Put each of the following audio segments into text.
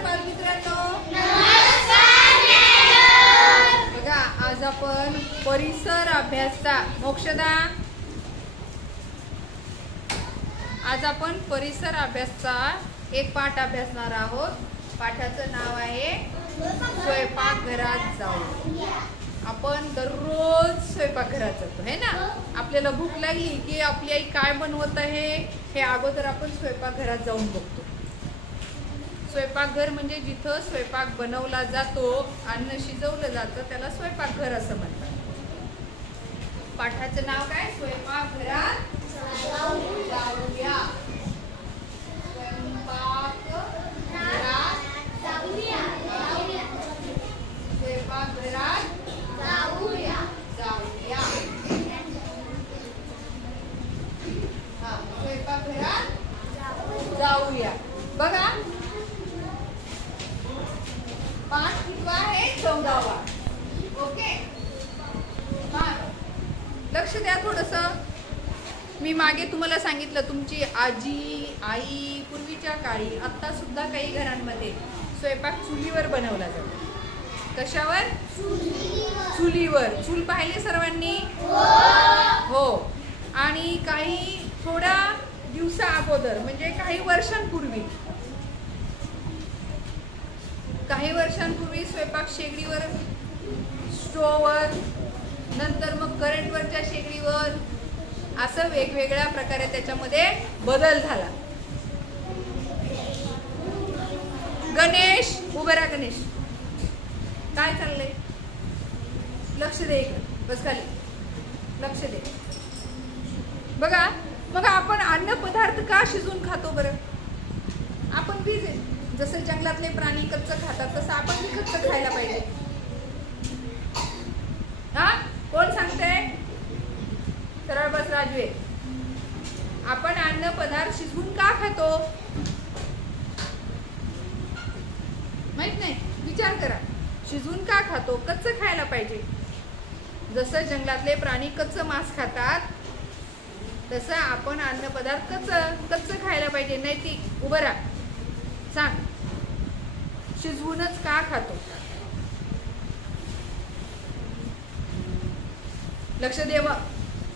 नमस्कार बालमित्रांनो. बघा आज आपण परिसर अभ्यासचा मोक्षदा आज आपण परिसर अभ्यासचा एक पाठ अभ्यासणार आहोत. पाठाचं नाव आहे स्वयंपाकघरात जाऊ. आपण दररोज स्वयंपाकघरात जातो है ना. आपल्याला भूक लागली की आपली आई काय बनवत आहे हे अगोदर आपण स्वयंपाकघरात जाऊन बघतो. स्वयंपाकघर म्हणजे जिथं स्वयंपाक बनवला जातो, अन्न शिजवलं जातं त्याला स्वयंपाकघर असं म्हणतात. पाठाचं नाव काय? स्वयंपाकघरात जाऊया. स्वयंपाकघरात जाऊया. हा, स्वयंपाकघरात जाऊया. बघा पाठ कितवा आहे? 14वा. ओके, लक्ष द्या थोडस. मी मागे तुम्हाला सांगितलं तुमची आजी आई पूर्वीच्या काळी आता सुद्धा काही घरांमध्ये स्वयंपाक चुलीवर बनवला जातो. कशावर? चुलीवर. चूल पाहिले सर्वांनी? हो. आणि थोड्या दिवसा अगोदर म्हणजे काही वर्षांपूर्वी स्वयंपाक शेगडीवर, स्टोव्हवर, नंतर मग करंटवरच्या शेगडीवर असं वेगवेगळ्या प्रकारे त्याच्यामध्ये बदल झाला. गणेश उभं राहा. गणेश काय चाललंय? लक्ष दे इकडे. बस खाली. लक्ष दे. बघा आपण अन्न पदार्थ का शिजून खातो बरं? आपण बी जसं जंगलातले प्राणी कच्चं खातात तसं आपण बी कच्चं खायला पाहिजे. हा, कोण सांगतंय? सरळ बस राजवे. आपण अन्न पदार्थ शिजवून का खातो? माहित नाही? विचार करा. शिजवून का खातो? कच्चं खायला पाहिजे. जसं जंगलातले प्राणी कच्चं मांस खातात तसं आपण अन्न पदार्थ कच्चं खायला पाहिजे. नैतिक उभं राहा. सांग, शिजवूनच का खातो? लक्ष दे. मग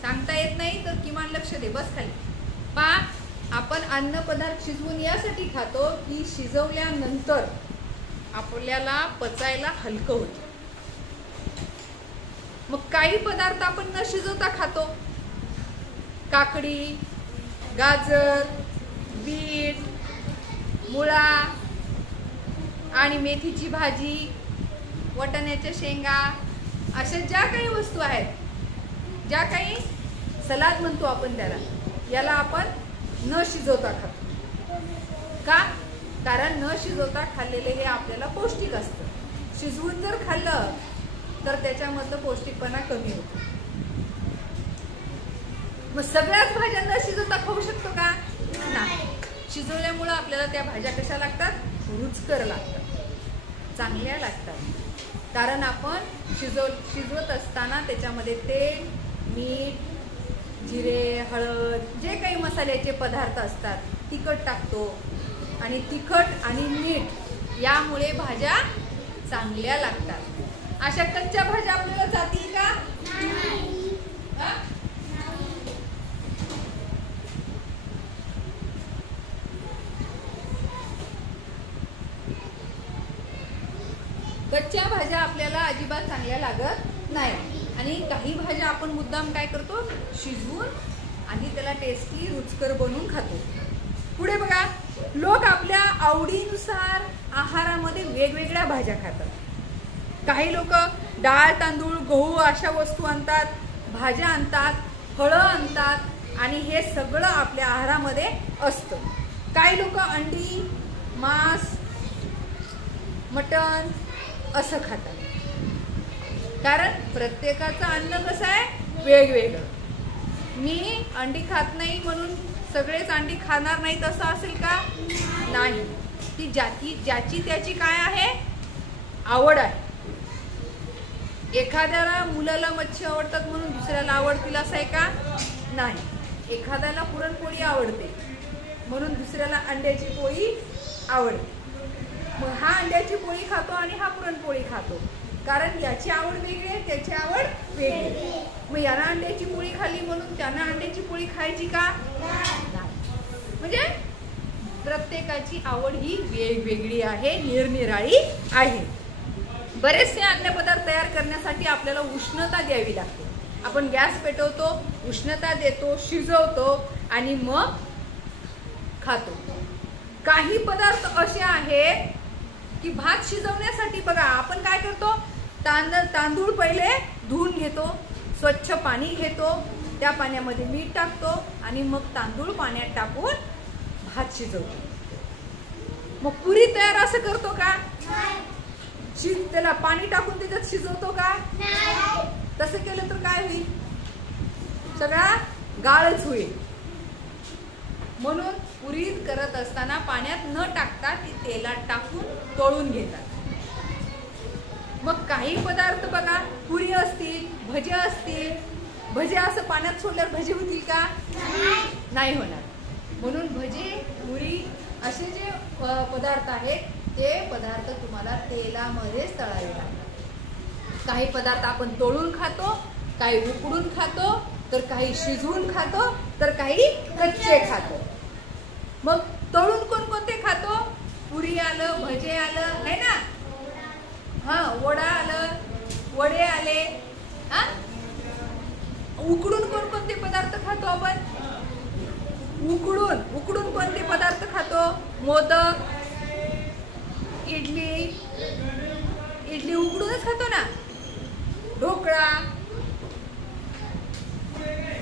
सांगता येत नाही तर किमान लक्ष दे. बस खाली. आपण अन्न पदार्थ शिजवून यासाठी खातो की शिजवल्यानंतर आपल्याला पचायला हलकं होतं. मग काही पदार्थ आपण न शिजवता खातो. काकडी, गाजर, बीट, मुळा आणि मेथीची भाजी, वाटाण्याच्या शेंगा, अशा ज्या काही वस्तू आहेत, ज्या काही सलाद म्हणतो आपण त्याला, याला आपण न शिजवता खातो. का? कारण न शिजवता खाल्लेले हे आपल्याला पौष्टिक असतं. शिजवून जर खाल्लं तर त्याच्यामधलं पौष्टिकपणा कमी होतो. मग सगळ्याच भाज्या न शिजवता खाऊ शकतो का? नाही. शिजवल्यामुळं आपल्याला त्या भाज्या कशा लागतात? रुचकर लागतात, चांगल्या लागतात. कारण आपण शिजवत असताना त्याच्यामध्ये तेल, मीठ, जिरे, हळद, जे काही मसाल्याचे पदार्थ असतात, तिखट टाकतो. आणि तिखट आणि मीठ यामुळे भाज्या चांगल्या लागतात. अशा कच्च्या भाज्या आपल्याला जातील का? कच्च्या भाज्या आपल्याला अजिबात चांगल्या लागत नाही. आणि काही भाज्या आपण मुद्दाम काय करतो? शिजवून आणि त्याला टेस्टी रुचकर बनवून खातो. पुढे बघा, लोक आपल्या आवडीनुसार आहारामध्ये वेगवेगळ्या भाज्या खातात. काही लोक डाळ, तांदूळ, गहू अशा वस्तू आणतात, भाज्या आणतात, फळं आणतात आणि हे सगळं आपल्या आहारामध्ये असतं. काही लोक अंडी, मांस, मटण असं खातात. कारण प्रत्येकाचं अन्न कसं आहे? वेगवेगळं. मी अंडी खात नाही म्हणून सगळेच अंडी खाणार नाहीत असं असेल का? नाही. ती ज्याची त्याची काय आहे? आवड आहे. एखाद्याला मुलाला मच्छी आवडतात म्हणून दुसऱ्याला आवडतील असं आहे का? नाही. एखाद्याला पुरणपोळी आवडते म्हणून दुसऱ्याला अंड्याची पोळी आवडते. मग हा अंड्याची पोळी खातो आणि हा पुरणपोळी खातो, कारण याची आवड वेगळी आहे, त्याची आवड वेगळी. मग याला अंड्याची पोळी खाल्ली म्हणून त्यानं अंड्याची पोळी खायची का? म्हणजे प्रत्येकाची आवड ही वेगवेगळी आहे, निरनिराळी आहे. बरेचसे अन्नपदार्थ तयार करण्यासाठी आपल्याला उष्णता द्यावी लागते. आपण गॅस पेटवतो, उष्णता देतो, शिजवतो आणि मग खातो. काही पदार्थ असे आहेत की भात शिजवण्यासाठी बघा आपण काय करतो, तांदूळ पहिले धुवून घेतो, स्वच्छ पाणी घेतो, त्या पाण्यामध्ये मीठ टाकतो आणि मग तांदूळ पाण्यात टाकून भात शिजवतो. मग पुरी तयार असं करतो का? त्याला पाणी टाकून त्याच्यात शिजवतो का? तसं केलं तर काय होईल? सगळा गाळच होईल. म्हणून पुरी करत असताना पाण्यात न टाकता ती तेलात टाकून तळून घेतात. मग काही पदार्थ बघा, पुरी असतील, भजे असतील, भजे असं पाण्यात सोडल्यावर भजे होतील का? नाही होणार. म्हणून भजे, पुरी असे जे पदार्थ आहेत ते पदार्थ तुम्हाला तेलामध्येच तळावे लागतात. काही पदार्थ आपण तळून खातो, काही उकडून खातो, तर काही शिजवून खातो, तर काही कच्चे खातो. मग तळून कोणकोणते खातो? पुरी आलं, भजे आलं, नाही ना? हा, वडा आलं, वडे आले. हा, उकडून कोणकोणते पदार्थ खातो आपण? उकडून कोणते पदार्थ खातो? मोदक, इडली उकडूनच खातो ना. ढोकळा,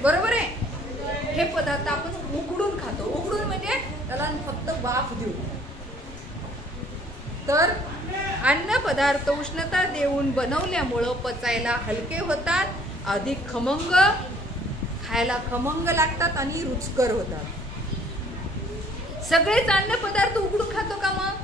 बरोबर आहे. हे पदार्थ आपण उकडून खातो. उकडून म्हणजे त्याला फक्त वाफ देऊ. तर अन्न पदार्थ उष्णता देऊन बनवल्यामुळं पचायला हलके होतात, अधिक खमंग, खायला खमंग लागतात आणि रुचकर होतात. सगळेच अन्न पदार्थ उकडून खातो का मग?